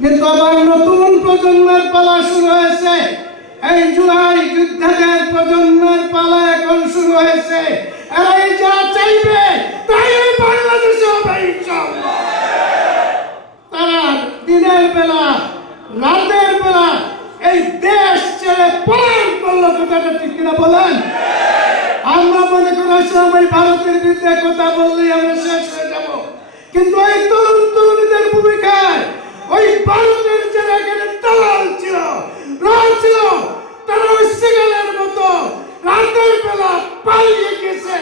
কিন্তু আবার নতুন প্রজন্মের পালা শুরু হয়েছে। এই জুলাই যুদ্ধের প্রজন্মের পালা এখন শুরু হয়েছে। এরাই যা চাইবে, তাই এই বাংলাদেশে হবে। তারা দিনের বেলা, রাতের বেলা এই দেশ ছেড়ে পলায়ন করল, কথাটা ঠিক কিনা বলেন? আমরা মনে করেছিলাম এই ভারতের বিরুদ্ধে কথা বললেই আমরা শেষ হয়ে যাব। কিন্তু এই তরুণ তরুণীদের ভূমিকায় ওই ভারতের যারা এখানে দালাল ছিল রাজ ছিল তারা ওই সিগালের মতো রাতের বেলা পালিয়ে গেছে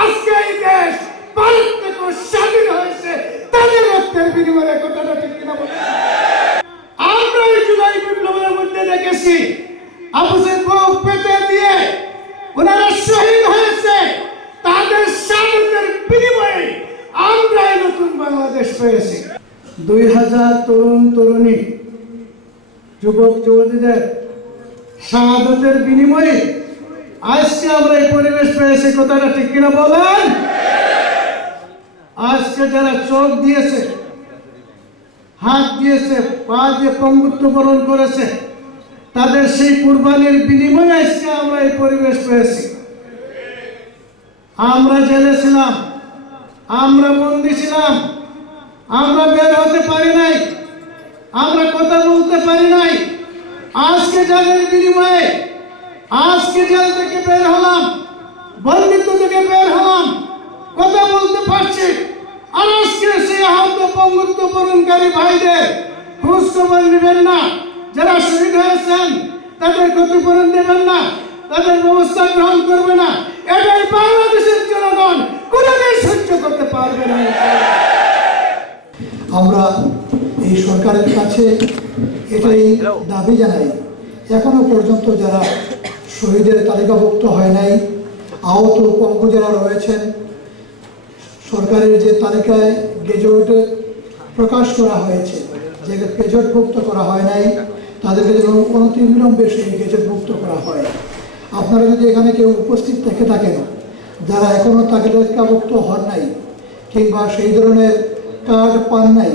আজকে এই দেশ ভারত থেকে স্বাধীন হয়েছে তাদের রক্তের বিনিময়ে কথাটা ঠিক কিনা বলেন। আমরা এই জুলাই বিপ্লবের মধ্যে দেখেছি আবুসের বুক পেতে দিয়ে ওনারা শহীদ হয়েছে। তাদের স্বাধীনতার বিনিময়ে আমরা এই নতুন বাংলাদেশ পেয়েছি। দুই হাজার তরুণ তরুণী, যুবক যুবতীদের শাহাদতের বিনিময়ে আজকে আমরা এই পরিবেশ পেয়েছি, কথাটা ঠিক কিনা বলেন? আজকে যারা চোখ দিয়েছে হাত দিয়েছে, পা দিয়ে পঙ্গুত্ব বরণ করেছে। তাদের সেই কুরবানির বিনিময়ে আজকে আমরা এই পরিবেশ পেয়েছি। আমরা জেলে ছিলাম আমরা বন্দি ছিলাম, আমরা বের হতে পারি নাই, আমরা কথা বলতে পারি নাই। আজকে যাদের বিনিময়ে, আজকে জেল থেকে বের হলাম, বন্দিত্ব থেকে বের হলাম, কথা বলতে পারছি। আর আজকে সেই আহত পঙ্গুত্ব বরণকারী ভাইদের খোঁজ খবর নেবেন না। যারা শহীদ হয়েছেন তাদের ক্ষতিপূরণ দেবেন না তাদের ব্যবস্থা গ্রহণ করবে না। এটাই বাংলাদেশের জনগণ কোনোদিন সহ্য করতে পারবে না। আমরা এই সরকারের কাছে এটাই দাবি জানাই। এখনও পর্যন্ত যারা শহীদের তালিকাভুক্ত হয় নাই আহত পঙ্গ যারা রয়েছেন সরকারের যে তালিকায় গেজেটে প্রকাশ করা হয়েছে, যে গেজেটভুক্ত করা হয় নাই, তাদেরকে যেন অনতিবিলম্বে সেই গেজেটভুক্ত করা হয়। আপনারা যদি এখানে কেউ উপস্থিত থেকে থাকেন, যারা এখনও তাকে তালিকাভুক্ত হন নাই, কিংবা সেই ধরনের কার্ড পান নাই,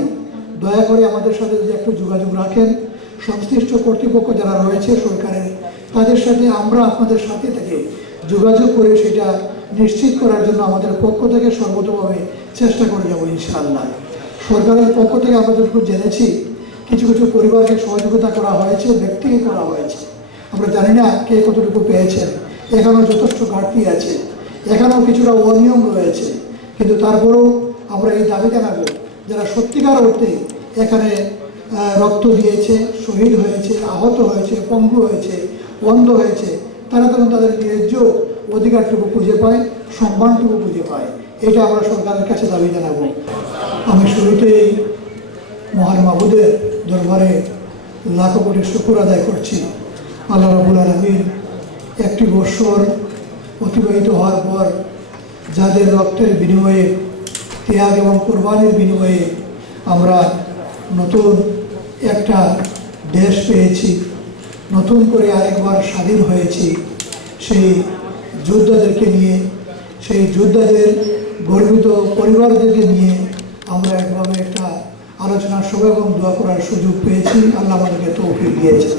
দয়া করে আমাদের সাথে যদি একটু যোগাযোগ রাখেন। সংশ্লিষ্ট কর্তৃপক্ষ যারা রয়েছে সরকারের, তাদের সাথে আমরা আপনাদের সাথে থেকে যোগাযোগ করে সেটা নিশ্চিত করার জন্য আমাদের পক্ষ থেকে সর্বতভাবে চেষ্টা করে যাব ইনশাআল্লাহ। সরকারের পক্ষ থেকে আমরা জেনেছি, কিছু কিছু পরিবারকে সহযোগিতা করা হয়েছে, ব্যক্তিকে করা হয়েছে। আমরা জানি না কে কতটুকু পেয়েছেন এখানেও যথেষ্ট ঘাটতি আছে, এখানেও কিছুটা অনিয়ম রয়েছে, কিন্তু তারপরেও আমরা এই দাবি জানাব যারা সত্যিকার অর্থে এখানে রক্ত দিয়েছে, শহীদ হয়েছে, আহত হয়েছে, পঙ্গু হয়েছে, অন্ধ হয়েছে, তারা তখন তাদের ন্যায্য অধিকারটুকু খুঁজে পায়, সম্মানটুকু খুঁজে পায়। এটা আমরা সরকারের কাছে দাবি জানাব। আমি শুরুতেই মহান মাহবুদের দরবারে লাখো কোটি শুকুর আদায় করছি। আল্লাহ রাবুল আলমিন একটি বৎসর অতিবাহিত হওয়ার পর যাদের রক্তের বিনিময়ে, ত্যাগ এবং কোরবানির বিনিময়ে আমরা নতুন একটা দেশ পেয়েছি, নতুন করে আরেকবার স্বাধীন হয়েছি, সেই যোদ্ধাদেরকে নিয়ে, সেই যোদ্ধাদের গর্বিত পরিবারদেরকে নিয়ে আমরা একভাবে একটা আলোচনার সভা এবং দোয়া করার সুযোগ পেয়েছি। আল্লাহ আমাদেরকে তৌফিক দিয়েছেন।